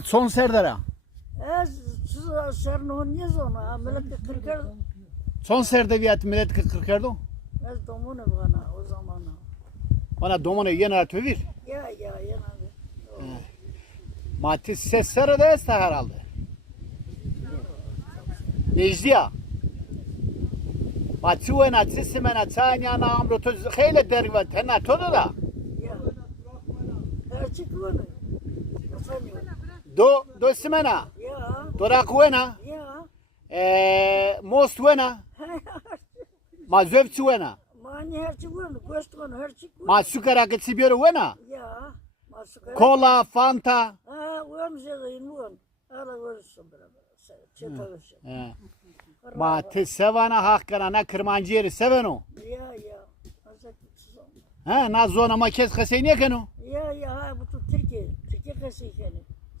son serdara. Şernuhun niye zona? Millet kırkar. Son serdeviyat millet kırkardo. Ez domunu bana o zamana. Ona domone yena tövir. Ya yana. Mati ses sarıda esta herhalde. Necdiya. Mati wena tisimena tanya na amro to khayla derva tena todo da. Ya. Gerçek bunu. Do simena. Ya. Dorak wena. Ya. Most wena. Ma zövt wena. Mani herçek bunu. Koştuğunu herçek bunu. Ma sukara ke sibiyoro wena. Ya. Masukara. Kola, Fanta. Ha, uyan şeyin uyan. Ara görürsün beraber. Çetalışın. Ma te sevana hakkana na kırmancı yeri seveno. Ya. Azak Ha na zona ma kes khaseyne keno. ya ha bu Türkiye. Türkiye kasıyken.